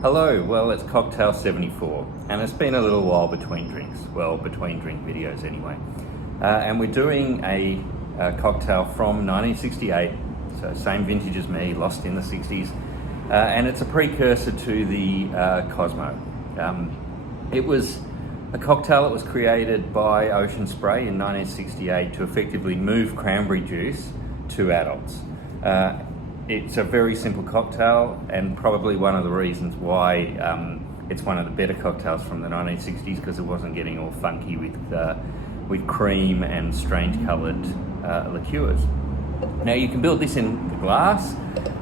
Hello, well it's Cocktail 74 and it's been a little while between drinks, well between drink videos anyway. And we're doing a cocktail from 1968, so same vintage as me, lost in the 60s. And it's a precursor to the Cosmo. It was a cocktail that was created by Ocean Spray in 1968 to effectively move cranberry juice to adults. It's a very simple cocktail and probably one of the reasons why it's one of the better cocktails from the 1960s, because it wasn't getting all funky with cream and strange coloured liqueurs. Now you can build this in glass.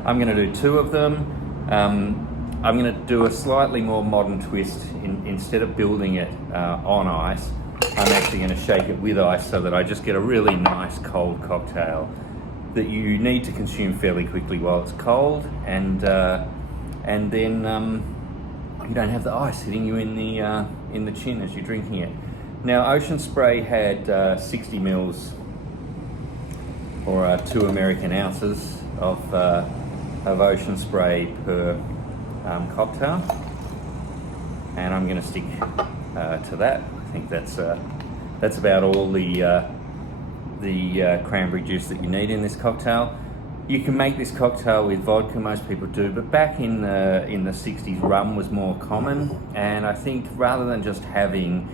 I'm going to do two of them. I'm going to do a slightly more modern twist. Instead of building it on ice, I'm actually going to shake it with ice so that I just get a really nice cold cocktail that you need to consume fairly quickly while it's cold, and then you don't have the ice hitting you in the chin as you're drinking it. Now Ocean Spray had 60 mils or 2 American ounces of Ocean Spray per cocktail, and I'm going to stick to that. I think that's about all the cranberry juice that you need in this cocktail. You can make this cocktail with vodka, most people do, but back in the 60s rum was more common, and I think rather than just having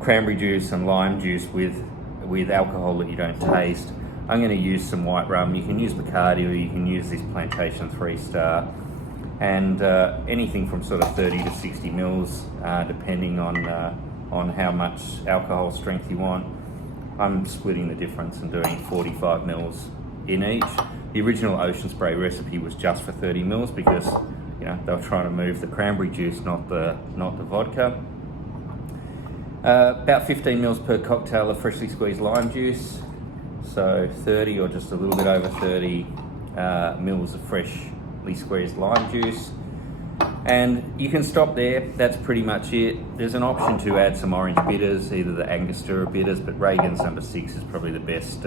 cranberry juice and lime juice with alcohol that you don't taste, I'm going to use some white rum. You can use Bacardi or you can use this Plantation 3-Star, and anything from sort of 30 to 60 mils depending on how much alcohol strength you want. I'm splitting the difference and doing 45 mils in each. The original Ocean Spray recipe was just for 30 mils because they were trying to move the cranberry juice, not the vodka. About 15 mils per cocktail of freshly squeezed lime juice, so 30 or just a little bit over 30 mils of freshly squeezed lime juice. And you can stop there, that's pretty much it. There's an option to add some orange bitters, either the Angostura bitters, but Reagan's number 6 is probably the best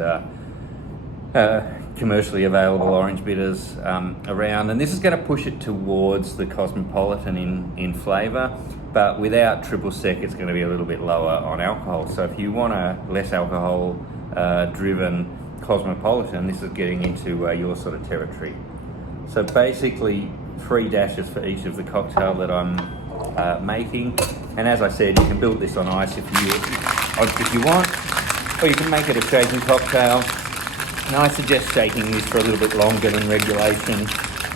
commercially available orange bitters around. And this is going to push it towards the Cosmopolitan in flavour, but without triple sec it's going to be a little bit lower on alcohol. So if you want a less alcohol driven Cosmopolitan, this is getting into your sort of territory. So basically 3 dashes for each of the cocktail that I'm making, and as I said, you can build this on ice if you want, or you can make it a shaking cocktail. Now I suggest shaking this for a little bit longer than regulation.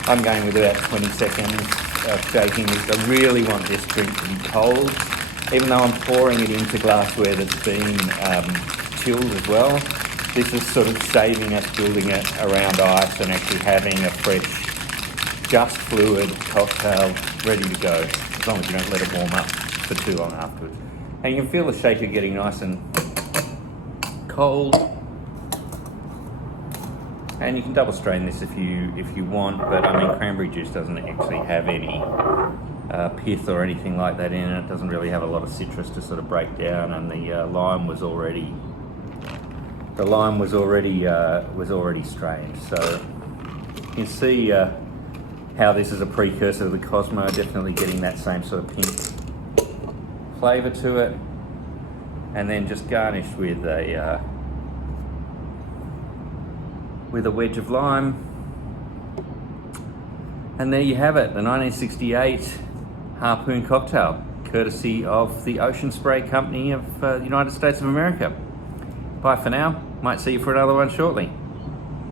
I'm going with about 20 seconds of shaking this. I really want this drink to be cold, even though I'm pouring it into glassware that's been chilled as well. This is sort of saving us building it around ice and actually having a fresh, just fluid cocktail ready to go, as long as you don't let it warm up for too long afterwards. And you can feel the shaker getting nice and cold. And you can double strain this if you want, but I mean cranberry juice doesn't actually have any pith or anything like that in it. It doesn't really have a lot of citrus to sort of break down, and the lime was already strained. So you can see how this is a precursor to the Cosmo, definitely getting that same sort of pink flavour to it. And then just garnish with a wedge of lime. And there you have it, the 1968 Harpoon cocktail, courtesy of the Ocean Spray Company of the United States of America. Bye for now, might see you for another one shortly.